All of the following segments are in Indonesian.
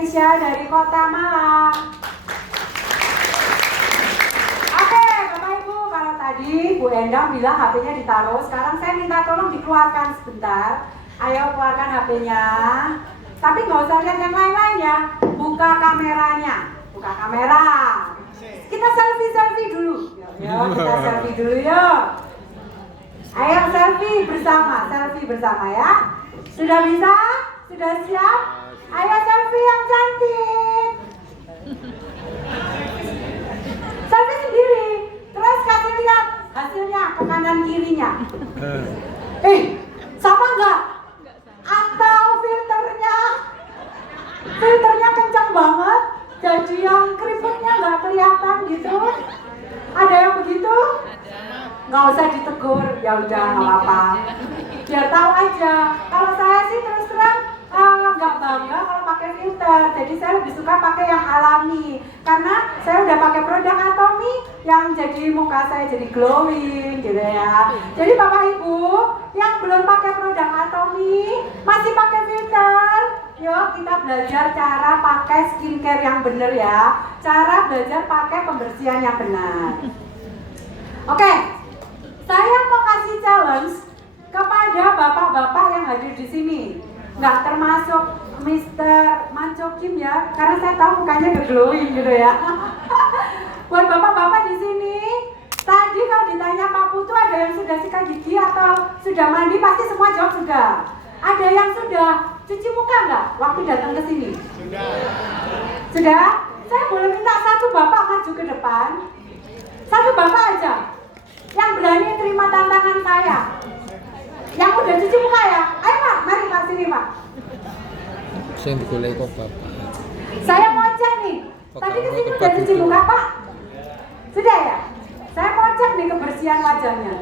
Indonesia dari Kota Malang. Oke, Bapak Ibu, kalau tadi Bu Endang bilang HP-nya ditaruh, sekarang saya minta tolong dikeluarkan sebentar. Ayo keluarkan HP-nya. Tapi nggak usah lihat yang lain-lain ya. Buka kameranya. Buka kamera. Kita selfie dulu. Yuk, kita selfie dulu yuk. Ayo selfie bersama ya. Sudah bisa? Sudah siap? Ayo selfie yang cantik. Selfie sendiri. Terus kasih lihat hasilnya ke kanan kirinya. Sama nggak? Atau filternya kencang banget, jadi yang keriputnya nggak kelihatan gitu. Ada yang begitu? Nggak usah ditegur, ya udah nggak apa-apa. Biar tahu aja. Kalau saya sih terus terang nggak bangga kalau pakai filter. Jadi saya lebih suka pakai yang alami. Karena saya udah pakai produk Atomy yang jadi muka saya jadi glowing gitu ya. Jadi Bapak Ibu yang belum pakai produk Atomy, masih pakai filter, yuk kita belajar cara pakai skincare yang benar ya. Cara belajar pakai pembersihan yang benar. Oke, saya mau kasih challenge kepada bapak-bapak yang hadir di sini. Nggak termasuk Mr. Mancokim ya, karena saya tahu mukanya udah glowing gitu ya. Buat bapak-bapak di sini, tadi kalau ditanya Pak Putu ada yang sudah sikat gigi atau sudah mandi, pasti semua jawab sudah. Ada yang sudah cuci muka nggak waktu datang ke sini? Sudah? Saya boleh minta satu bapak maju ke depan. Satu bapak aja yang berani terima tantangan saya. Yang udah cuci muka ya? Ayo Pak, mari Pak, sini Pak. Saya digolek kok Bapak. Saya mau cek nih. Tadi kesini udah cuci muka Pak? Sudah ya? Saya mau cek nih kebersihan wajahnya.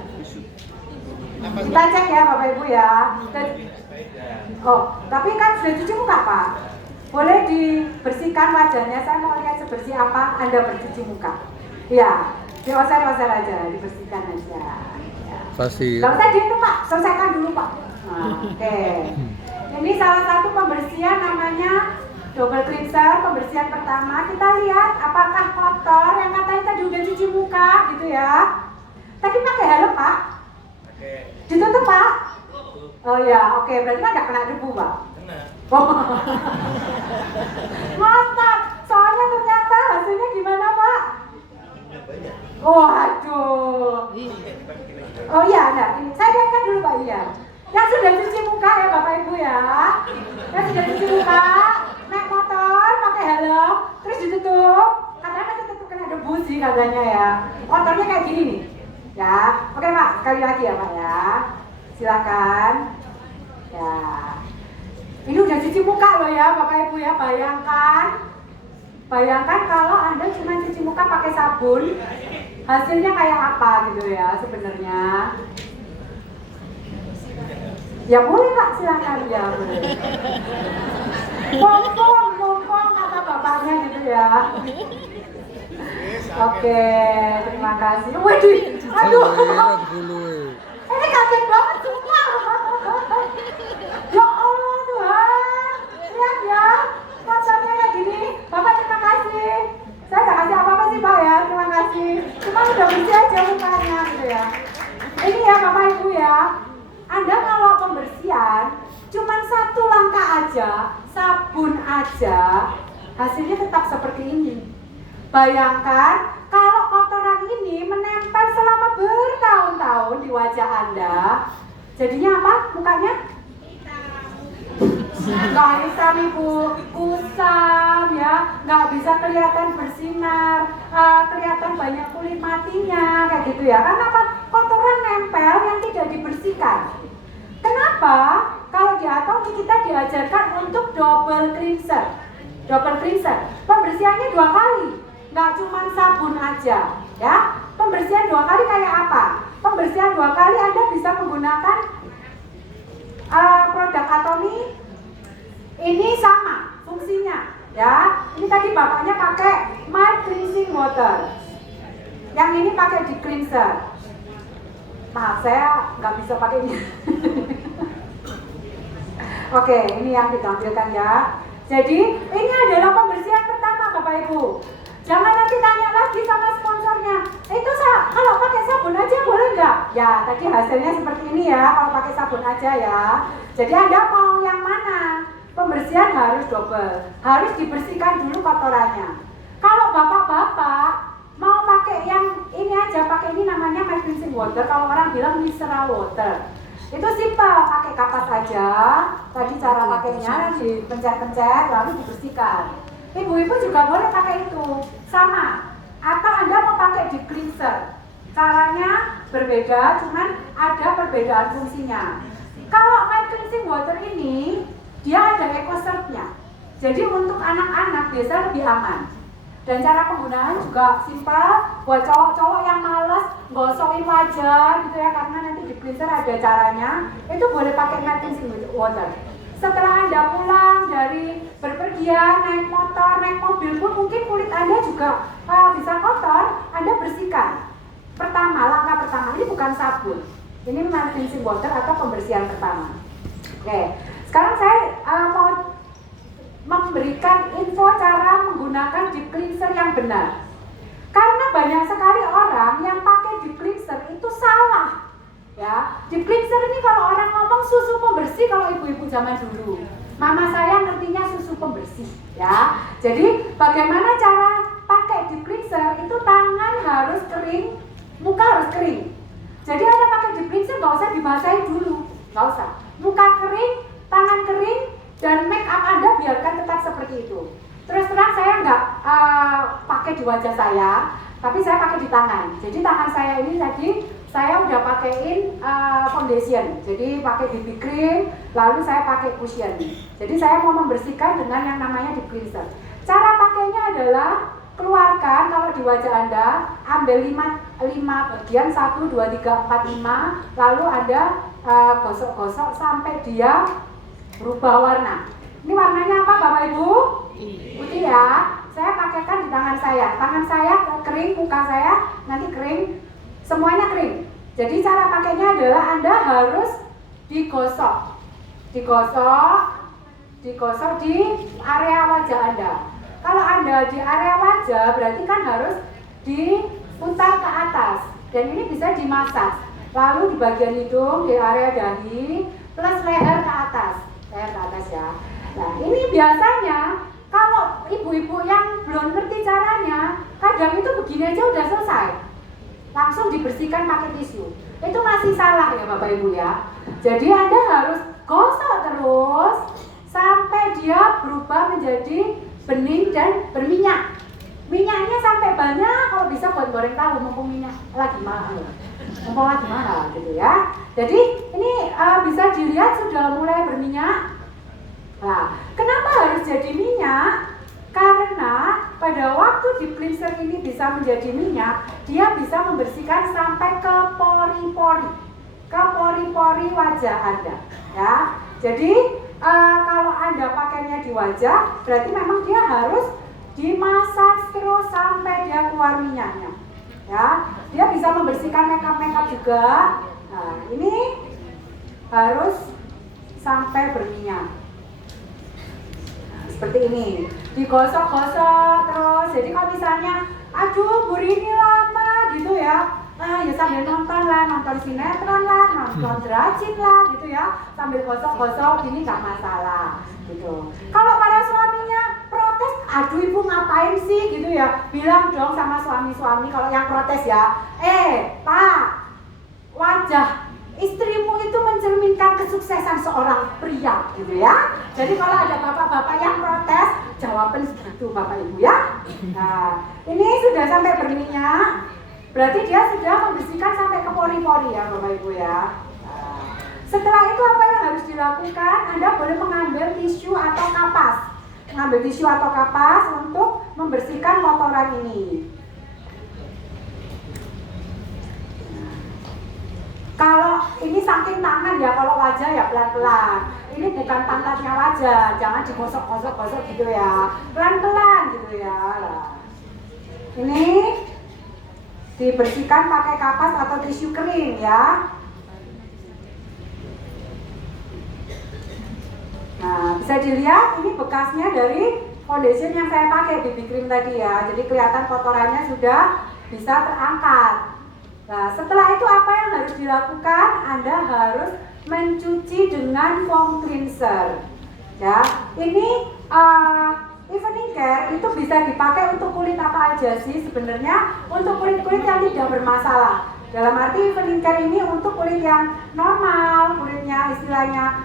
Kita cek ya Bapak Ibu ya. Oh, tapi kan sudah cuci muka Pak. Boleh dibersihkan wajahnya. Saya mau lihat sebersih apa Anda bercuci muka. Ya, diosir-osir aja, dibersihkan aja. Pasti. Kalau tadi itu Pak, selesaikan dulu Pak. Oke. Ini salah satu pembersihan namanya double cleanser. Pembersihan pertama, kita lihat apakah kotor yang katanya tadi udah cuci muka gitu ya. Tadi pakai helm Pak? Ditutup Pak? Oh ya, oke. Berarti kan nggak kena debu Pak? Kena. Oh. Ngotot. Soalnya ternyata hasilnya gimana Pak? Waduh. Oh iya, nah ini saya lihatkan dulu Pak Iya. Yang sudah cuci muka ya Bapak Ibu ya. Yang sudah cuci muka, naik motor, pakai helm, terus ditutup. Katanya kan tetap kena debu sih katanya ya. Kotornya kayak gini nih. Ya, oke Pak, sekali lagi ya Pak ya. Silakan. Ya. Ini udah cuci muka loh ya Bapak Ibu ya. Bayangkan kalau Anda cuma cuci muka pakai sabun, hasilnya kayak apa gitu ya sebenarnya. Ya boleh Pak, silakan ya boleh. Pompong kata bapaknya gitu ya. Oke, terima kasih. Waduh, aduh. Ini kaget banget semua. Ya Allah Tuhan, lihat ya, kotornya kayak gini. Bapak terima kasih. Saya nggak kasih apa-apa sih Pak ya, terima kasih. Cuma udah bersih aja mukanya gitu ya. Ini ya Bapak Ibu ya, Anda kalau pembersihan cuma satu langkah aja, sabun aja, hasilnya tetap seperti ini. Bayangkan kalau kotoran ini menempel selama bertahun-tahun di wajah Anda, jadinya apa mukanya? Nggak hitam Ibu, kusam ya, nggak bisa kelihatan bersinar, kelihatan banyak kulit matinya kayak gitu ya. Karena apa? Kotoran nempel yang tidak dibersihkan. Kenapa? Kalau di Atomy kita diajarkan untuk double cleanser. Double cleanser, pembersihannya 2 kali, nggak cuma sabun aja ya. Pembersihan 2 kali kayak apa? Pembersihan 2 kali Anda bisa menggunakan produk Atomy. Ini sama fungsinya ya. Ini tadi bapaknya pakai mild cleansing water, yang ini pakai deep cleanser. Maaf saya nggak bisa pakai ini. Oke, ini yang ditampilkan ya. Jadi ini adalah pembersihan pertama Bapak Ibu. Jangan nanti tanya lagi sama sponsornya, itu kalau pakai sabun aja boleh nggak? Ya tadi hasilnya seperti ini ya, kalau pakai sabun aja ya. Jadi Anda mau yang mana? Pembersihan harus double, harus dibersihkan dulu kotorannya. Kalau bapak-bapak mau pakai yang ini aja, pakai ini namanya my cleansing water, kalau orang bilang mineral water. Itu simpel, pakai kapas aja. Tadi cara pakainya dipencet-pencet lalu dibersihkan. Ibu-ibu juga boleh pakai itu, sama. Atau Anda mau pakai deep cleanser. Caranya berbeda, cuman ada perbedaan fungsinya. Kalau my cleansing water ini, dia ada EcoCert-nya. Jadi untuk anak-anak biasa lebih aman. Dan cara penggunaan juga simpel, buat cowok-cowok yang males gosokin wajah gitu ya, karena nanti di cleanser ada caranya. Itu boleh pakai my cleansing water. Setelah Anda pulang dari berpergian, naik motor, naik mobil pun mungkin kulit Anda juga bisa kotor, Anda bersihkan. Langkah pertama, ini bukan sabun. Ini my cleansing water atau pembersihan pertama. Oke, sekarang saya mau memberikan info cara menggunakan deep cleanser yang benar. Karena banyak sekali orang yang pakai deep cleanser itu salah. Ya, deep cleanser ini kalau orang ngomong susu pembersih kalau ibu-ibu zaman dulu. Mama saya ngertinya susu pembersih, ya. Jadi bagaimana cara pakai deep cleanser? Itu tangan harus kering, muka harus kering. Jadi Anda pakai deep cleanser nggak usah dibasahi dulu, nggak usah. Muka kering, tangan kering, dan make up Anda biarkan tetap seperti itu. Terus terang saya nggak pakai di wajah saya, tapi saya pakai di tangan. Jadi tangan saya ini tadi saya udah pakaiin foundation, jadi pakai BB cream, lalu saya pakai cushion. Jadi saya mau membersihkan dengan yang namanya deep cleanser. Cara pakainya adalah keluarkan kalau di wajah Anda, ambil 5 bagian, 1, 2, 3, 4, 5, lalu Anda gosok-gosok sampai dia berubah warna. Ini warnanya apa Bapak Ibu? Putih ya. Saya pakaikan di tangan saya. Tangan saya kering, muka saya nanti kering, semuanya kering. Jadi cara pakainya adalah Anda harus digosok di area wajah Anda. Kalau Anda di area wajah berarti kan harus diputar ke atas. Dan ini bisa dimasaj. Lalu di bagian hidung, di area dahi, plus leher ke atas. Leher ke atas ya. Nah ini biasanya kalau ibu-ibu yang belum ngerti caranya, kadang itu begini aja udah selesai, langsung dibersihkan pakai tisu. Itu masih salah ya Bapak Ibu ya. Jadi Anda harus gosok terus sampai dia berubah menjadi bening dan berminyak. Minyaknya sampai banyak, kalau bisa buat goreng tahu, mumpung minyak lagi mahal. Gitu ya. Jadi ini bisa dilihat sudah mulai berminyak. Nah, kenapa harus jadi minyak? Karena pada waktu deep cleanser ini bisa menjadi minyak, dia bisa membersihkan sampai ke pori-pori wajah Anda. Ya, jadi kalau Anda pakainya di wajah, berarti memang dia harus dimasak terus sampai dia keluar minyaknya. Ya, dia bisa membersihkan makeup juga. Nah, ini harus sampai berminyak. Seperti ini, digosok-gosok terus. Jadi kalau misalnya, aduh Bu Rini lama gitu ya, ya sambil nonton sinetron lah, nonton dracin lah gitu ya, sambil gosok-gosok, ini nggak masalah gitu. Kalau para suaminya protes, aduh ibu ngapain sih gitu ya, bilang dong sama suami-suami kalau yang protes ya, Pak, wajah istrimu itu mencerminkan kesuksesan seorang pria gitu ya. Jadi kalau ada bapak-bapak yang protes, jawaban segitu Bapak Ibu ya. Nah, ini sudah sampai berminyak, berarti dia sudah membersihkan sampai ke pori-pori ya Bapak Ibu ya. Nah, setelah itu apa yang harus dilakukan? Anda boleh mengambil tisu atau kapas. Mengambil tisu atau kapas untuk membersihkan kotoran ini. Kalau ini saking tangan ya, kalau wajah ya pelan-pelan. Ini bukan pantatnya wajah, jangan digosok-gosok gitu ya. Pelan-pelan gitu ya. Nah, ini dibersihkan pakai kapas atau tisu kering ya. Nah, bisa dilihat ini bekasnya dari foundation yang saya pakai BB cream tadi ya. Jadi kelihatan kotorannya sudah bisa terangkat. Nah, setelah itu apa yang harus dilakukan? Anda harus mencuci dengan foam cleanser. Ya, ini evening care itu bisa dipakai untuk kulit apa aja sih sebenarnya? Untuk kulit-kulit yang tidak bermasalah. Dalam arti evening care ini untuk kulit yang normal, kulitnya istilahnya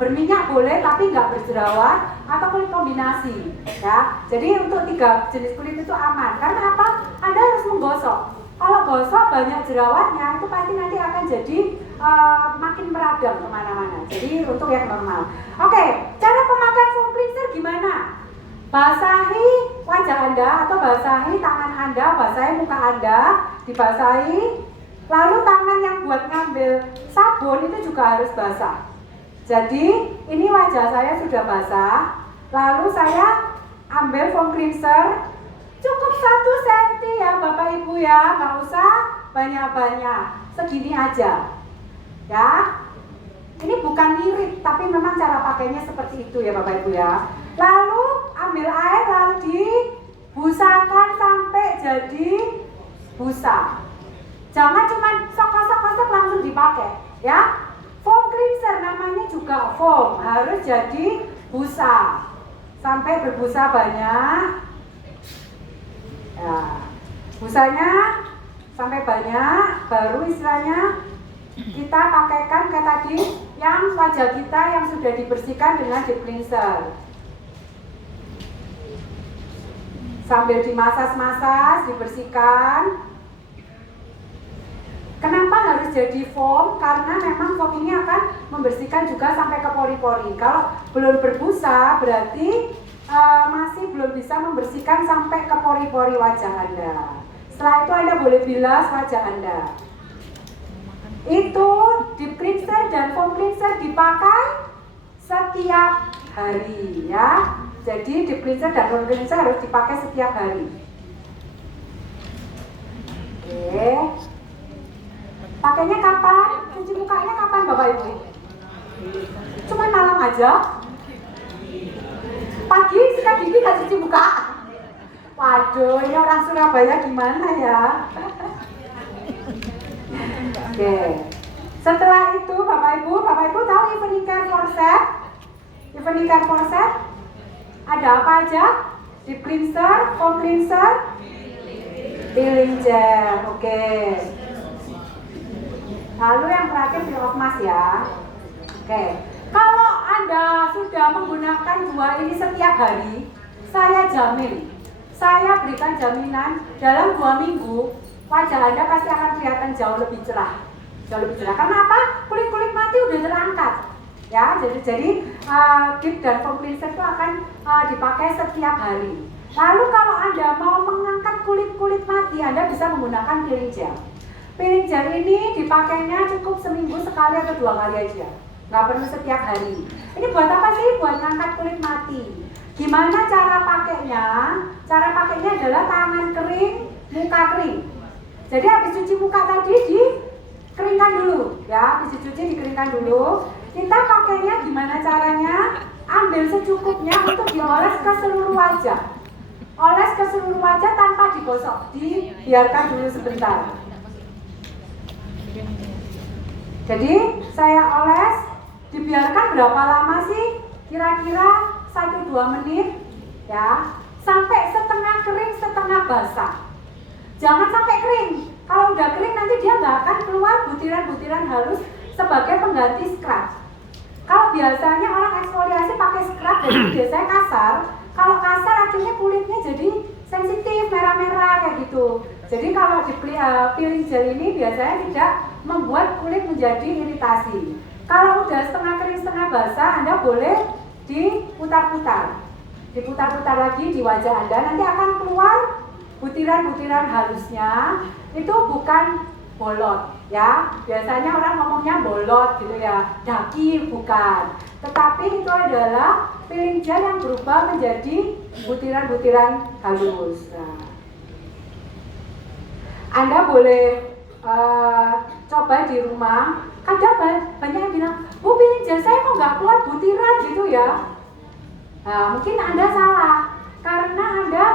berminyak boleh tapi nggak berjerawat, atau kulit kombinasi ya. Jadi untuk 3 jenis kulit itu aman. Karena apa? Anda harus menggosok. Kalau gosok banyak jerawatnya itu pasti nanti akan jadi makin meradang kemana-mana. Jadi untuk yang normal. Oke, cara pemakaian foam cleanser gimana? Basahi wajah Anda atau basahi tangan Anda, basahi muka Anda, dibasahi. Lalu tangan yang buat ngambil sabun itu juga harus basah. Jadi ini wajah saya sudah basah. Lalu saya ambil foam cleanser, cukup 1 cm ya Bapak Ibu ya, nggak usah banyak-banyak, segini aja. Ya, ini bukan ngirit, tapi memang cara pakainya seperti itu ya Bapak Ibu ya. Lalu ambil air, lalu dibusakan sampai jadi busa. Jangan cuma sok-sok langsung dipakai ya. Foam cleanser namanya juga foam, harus jadi busa sampai berbusa banyak. Ya, busanya sampai banyak, baru istilahnya kita pakaikan kayak tadi yang wajah kita yang sudah dibersihkan dengan deep cleanser. Sambil dimasas-masas, dibersihkan. Kenapa harus jadi foam? Karena memang foam ini akan membersihkan juga sampai ke pori-pori. Kalau belum berbusa berarti masih belum bisa membersihkan sampai ke pori-pori wajah Anda. Setelah itu Anda boleh bilas wajah Anda. Itu deep cleanser dan foam cleanser dipakai setiap hari ya. Jadi deep cleanser dan foam cleanser harus dipakai setiap hari. Oke. Pakainya kapan? Cuci mukanya kapan Bapak Ibu? Cuma malam aja? Pagi sikat gigi nggak cuci muka? Waduh, ini orang Surabaya gimana ya? Oke. Setelah itu Bapak Ibu tahu evening care for set? Evening care for set? Ada apa aja? Deep cleanser, foam cleanser, peeling gel. Oke. Lalu yang terakhir peel off mask ya. Oke. Kalau Anda sudah menggunakan 2 ini setiap hari, saya jamin, saya berikan jaminan dalam 2 minggu wajah Anda pasti akan kelihatan jauh lebih cerah. Jauh lebih cerah. Karena apa? Kulit-kulit mati udah terangkat. Ya, jadi deep dan foam cleanser itu akan dipakai setiap hari. Lalu kalau Anda mau mengangkat kulit-kulit mati, Anda bisa menggunakan peeling gel. Peeling gel ini dipakainya cukup seminggu sekali atau 2 kali aja. Nggak perlu setiap hari. Ini buat apa sih? Buat ngangkat kulit mati. Gimana cara pakainya? Cara pakainya adalah tangan kering, muka kering. Jadi habis cuci muka tadi dikeringkan dulu. Ya, habis dicuci dikeringkan dulu. Kita pakainya gimana caranya? Ambil secukupnya untuk dioles ke seluruh wajah. Oles ke seluruh wajah tanpa digosok. Dibiarkan dulu sebentar. Jadi saya oles, dibiarkan berapa lama sih? Kira-kira 1-2 menit ya, sampai setengah kering, setengah basah. Jangan sampai kering. Kalau udah kering nanti dia nggak akan keluar butiran-butiran halus sebagai pengganti scrub. Kalau biasanya orang eksfoliasi pakai scrub dan biasanya kasar. Kalau kasar akhirnya kulitnya jadi sensitif, merah-merah kayak gitu. Jadi kalau di peeling gel ini biasanya tidak membuat kulit menjadi iritasi. Kalau udah setengah kering, setengah basah, Anda boleh diputar-putar. Diputar-putar lagi di wajah Anda, nanti akan keluar butiran-butiran halusnya. Itu bukan bolot ya. Biasanya orang ngomongnya bolot gitu ya, daki bukan. Tetapi itu adalah peeling gel yang berubah menjadi butiran-butiran halus. Nah, Anda boleh coba di rumah, kadang banyak yang bilang, Bu piring gel saya kok nggak keluar butiran gitu ya. Nah, mungkin Anda salah, karena Anda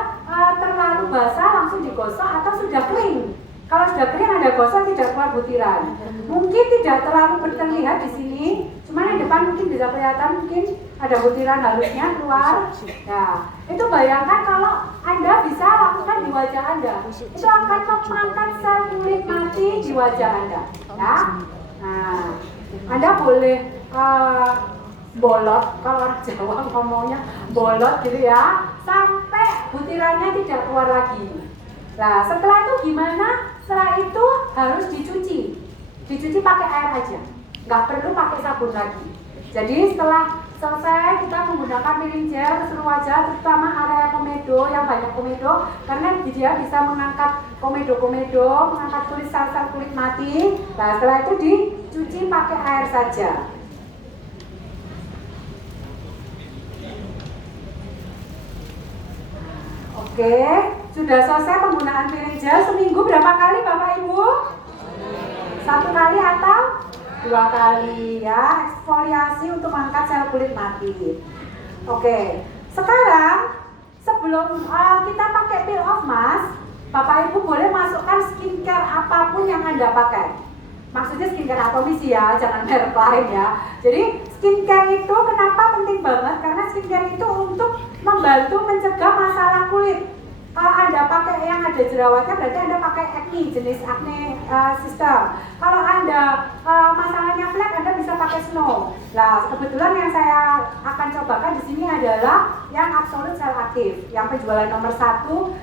terlalu basah langsung digosok atau sudah kering. Kalau sudah kering Anda gosok tidak keluar butiran. Mungkin tidak terlalu terlihat di sini, cuman yang depan mungkin bisa kelihatan, mungkin ada butiran halusnya keluar. Nah, itu bayangkan kalau Anda bisa lakukan di wajah Anda, itu akan memangkat sel kulit mati di wajah Anda. Ya, nah, Anda boleh bolot, kalau orang Jawa ngomongnya bolot gitu ya, sampai butirannya tidak keluar lagi. Nah, setelah itu gimana? Setelah itu harus dicuci pakai air aja, nggak perlu pakai sabun lagi. Jadi setelah selesai kita menggunakan piring gel ke seluruh wajah, terutama area komedo yang banyak komedo, karena dia bisa mengangkat komedo, mengangkat kulit sel-sel kulit mati. Nah, setelah itu dicuci pakai air saja. Oke, sudah selesai penggunaan piring gel. Seminggu berapa kali Bapak Ibu? 1 kali atau 2 kali ya, eksfoliasi untuk mengangkat sel kulit mati. Oke, sekarang sebelum kita pakai peel off mask, Bapak Ibu boleh masukkan skincare apapun yang Anda pakai. Maksudnya skincare atomis ya, jangan merek lain ya. Jadi skincare itu kenapa penting banget? Karena skincare itu untuk membantu mencegah masalah kulit. Kalau Anda pakai yang ada jerawatnya berarti Anda pakai acne, jenis acne system. Kalau Anda masalahnya flek, Anda bisa pakai snow. Nah, kebetulan yang saya akan cobakan di sini adalah yang Absolute Cell Active, yang penjualan nomor 1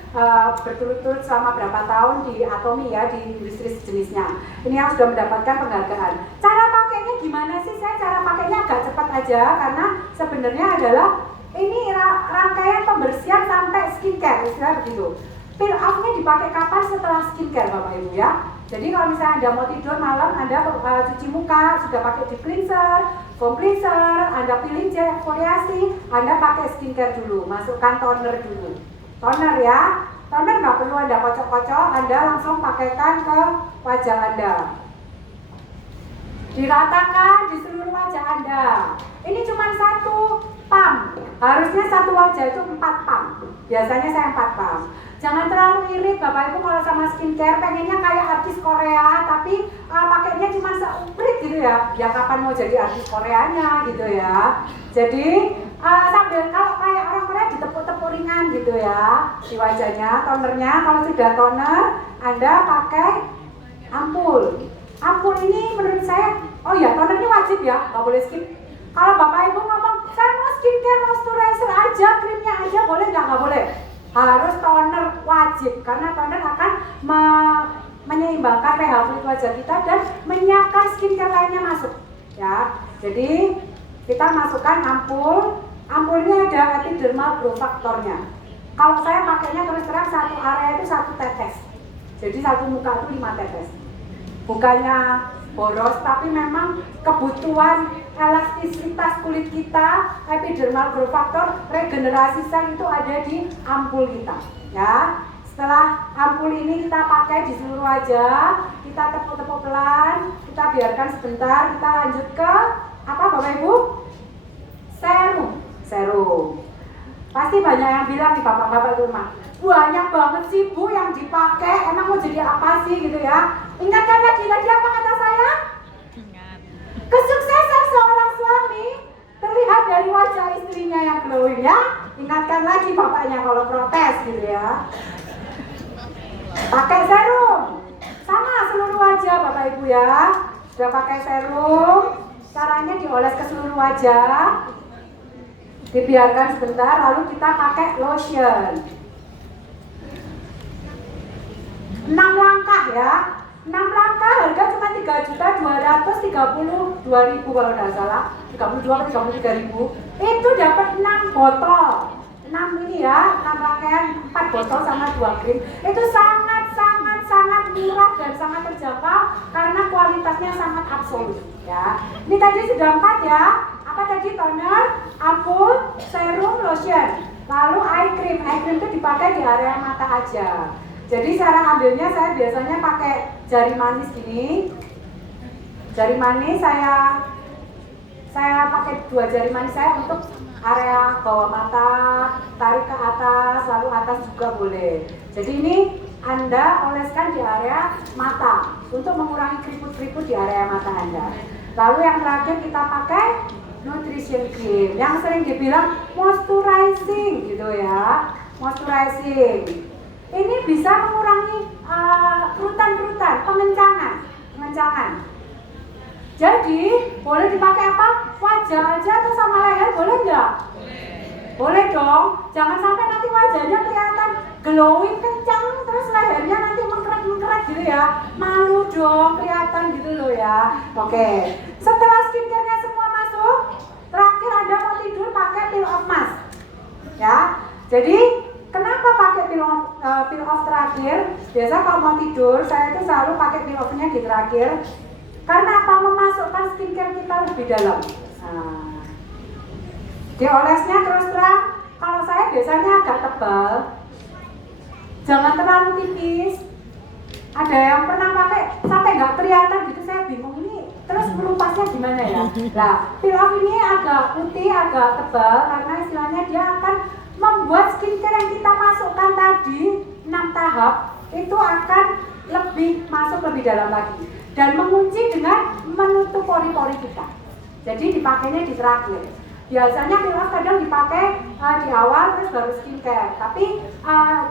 berturut-turut selama berapa tahun di Atomy ya, di industri sejenisnya. Ini yang sudah mendapatkan penghargaan. Cara pakainya gimana sih? Saya cara pakainya agak cepat aja karena sebenarnya adalah ini rangkaian pembersihan sampai skincare, istilah begitu. Peel off-nya dipakai kapan? Setelah skincare Bapak Ibu ya. Jadi kalau misalnya Anda mau tidur malam, Anda cuci muka, sudah pakai deep cleanser, foam cleanser, Anda peeling gel, eksfoliasi, Anda pakai skincare dulu, masukkan toner dulu. Toner ya, toner nggak perlu Anda kocok-kocok, Anda langsung pakaikan ke wajah Anda. Diratakan di seluruh wajah Anda. Ini cuma 1 pump, harusnya satu wajah itu 4 pump. Biasanya saya 4 pump. Jangan terlalu irit Bapak Ibu kalau sama skincare, pengennya kayak artis Korea, tapi pakainya cuma seuprit gitu ya. Ya kapan mau jadi artis Koreanya gitu ya. Jadi sambil kalau kayak orang Korea ditepuk-tepuk ringan gitu ya di wajahnya, tonernya. Kalau sudah toner, Anda pakai ampul. Ampul ini menurut saya, oh ya tonernya wajib ya, nggak boleh skip. Kalau Bapak Ibu ngomong, saya mau skincare, moisturizer aja, krimnya aja, boleh nggak boleh. Harus toner wajib, karena toner akan menyeimbangkan pH kulit wajah kita dan menyiapkan skincare lainnya masuk. Ya, jadi kita masukkan ampul. Ampulnya ada epidermal growth factornya. Kalau saya pakainya terus terang satu area itu 1 tetes. Jadi satu muka itu 5 tetes. Bukannya boros, tapi memang kebutuhan elastisitas kulit kita, epidermal growth factor, regenerasi sel itu ada di ampul kita. Ya, setelah ampul ini kita pakai di seluruh wajah, kita tepuk-tepuk pelan, kita biarkan sebentar, kita lanjut ke apa Bapak Ibu? Serum. Pasti banyak yang bilang nih bapak-bapak di rumah, banyak banget sih Bu yang dipakai, emang mau jadi apa sih gitu ya. Ingatkan lagi apa kata saya? Kesuksesan seorang suami terlihat dari wajah istrinya yang glowing ya. Ingatkan lagi bapaknya kalau protes gitu ya. Pakai serum. Sama seluruh wajah Bapak Ibu ya. Sudah pakai serum, caranya dioles ke seluruh wajah. Dibiarkan sebentar lalu kita pakai lotion. 6 langkah ya. 6 langkah harga cuma 3.232.000 kalau tidak salah, 32 atau 33.000. Itu dapat 6 botol. 6 ini ya, 6 rangkaian, 4 botol sama 2 krim. Itu sangat murah dan sangat terjangkau karena kualitasnya sangat absolut ya. Ini tadi sudah 4 ya. Apa tadi? Toner, ampul, serum, lotion. Lalu eye cream. Eye cream itu dipakai di area mata aja. Jadi cara ambilnya saya biasanya pakai jari manis gini, Jari manis saya pakai 2 jari manis saya untuk area bawah mata, tarik ke atas, lalu atas juga boleh. Jadi ini Anda oleskan di area mata untuk mengurangi keriput-keriput di area mata Anda. Lalu yang terakhir kita pakai nutrition cream yang sering dibilang moisturizing gitu ya, moisturizing. Ini bisa mengurangi kerutan-kerutan, pengencangan. Jadi boleh dipakai apa? Wajah aja atau sama leher boleh nggak? Boleh dong. Jangan sampai nanti wajahnya kelihatan glowing kencang terus lehernya nanti mengkerat gitu ya. Malu dong kelihatan gitu loh ya. Oke. Setelah skincare-nya semua masuk, terakhir Anda mau tidur pakai peel off mask. Ya. Jadi kenapa pakai peel off terakhir? Biasa kalau mau tidur saya itu selalu pakai peel off-nya di terakhir. Karena apa? Memasukkan skincare kita lebih dalam. Nah, diolesnya terus terang, kalau saya biasanya agak tebal, jangan terlalu tipis. Ada yang pernah pakai sampai nggak kelihatan gitu, saya bingung ini terus melupasnya gimana ya. Nah, peel off ini agak putih, agak tebal karena istilahnya dia akan membuat skincare yang kita masukkan tadi 6 tahap itu akan lebih masuk lebih dalam lagi dan mengunci dengan menutup pori-pori kita. Jadi dipakainya di terakhir. Biasanya peel off kadang dipakai di awal terus baru skincare. Tapi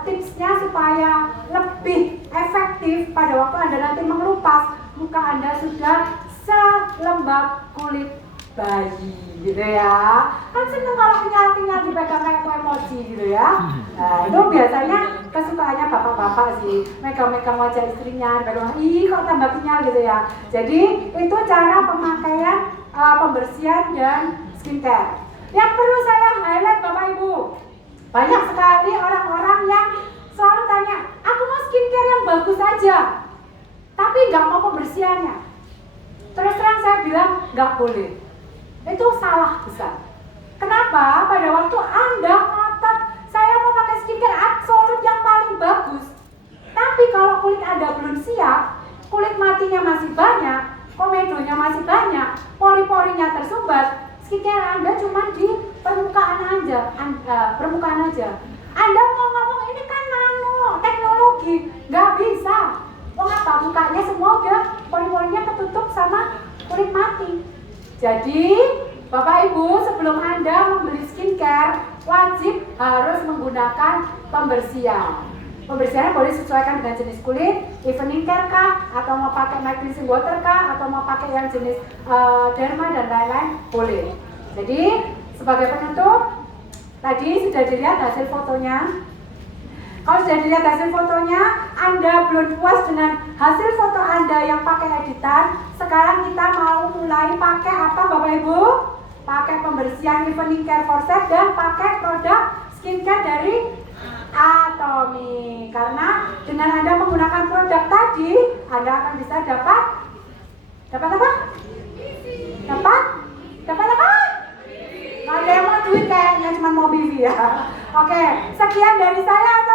tipsnya supaya lebih efektif pada waktu Anda nanti mengelupas, muka Anda sudah selembab kulit bayi gitu ya. Kan seneng kalau kenyal-kenyal dipegang kayak kue mochi gitu ya. Nah, itu biasanya kesukaannya bapak-bapak sih, megang-megang wajah istrinya, dipegang, ih kok tambah kenyal gitu ya. Jadi itu cara pemakaian pembersihan dan skincare. Yang perlu saya highlight Bapak Ibu, banyak sekali orang-orang yang selalu tanya, aku mau skincare yang bagus aja, tapi nggak mau pembersihannya. Terus terang saya bilang nggak boleh. Itu salah besar. Kenapa? Pada waktu Anda ngotot, saya mau pakai skincare absolut yang paling bagus. Tapi kalau kulit Anda belum siap, kulit matinya masih banyak, komedonya masih banyak, pori-porinya tersumbat, skincare Anda cuma di permukaan aja. Anda mau ngomong ini kan nano teknologi, nggak bisa. Mengapa? Mukanya semua udah pori-porinya ketutup sama kulit mati. Jadi, Bapak Ibu, sebelum Anda membeli skincare, wajib harus menggunakan pembersihan. Pembersihannya boleh disesuaikan dengan jenis kulit, evening care kah, atau mau pakai night cleansing water kah, atau mau pakai yang jenis derma dan lain-lain, boleh. Jadi, sebagai penutup, tadi sudah dilihat hasil fotonya. Kalau sudah dilihat hasil fotonya, Anda belum puas dengan hasil foto Anda yang pakai editan, sekarang kita mau mulai pakai apa Bapak Ibu? Pakai pembersihan evening care for set dan pakai produk skincare dari Atomy. Karena dengan Anda menggunakan produk tadi, Anda akan bisa dapat apa? Dapat apa? Ada yang mau duit kayaknya cuma mau BB ya. Oke, sekian dari saya.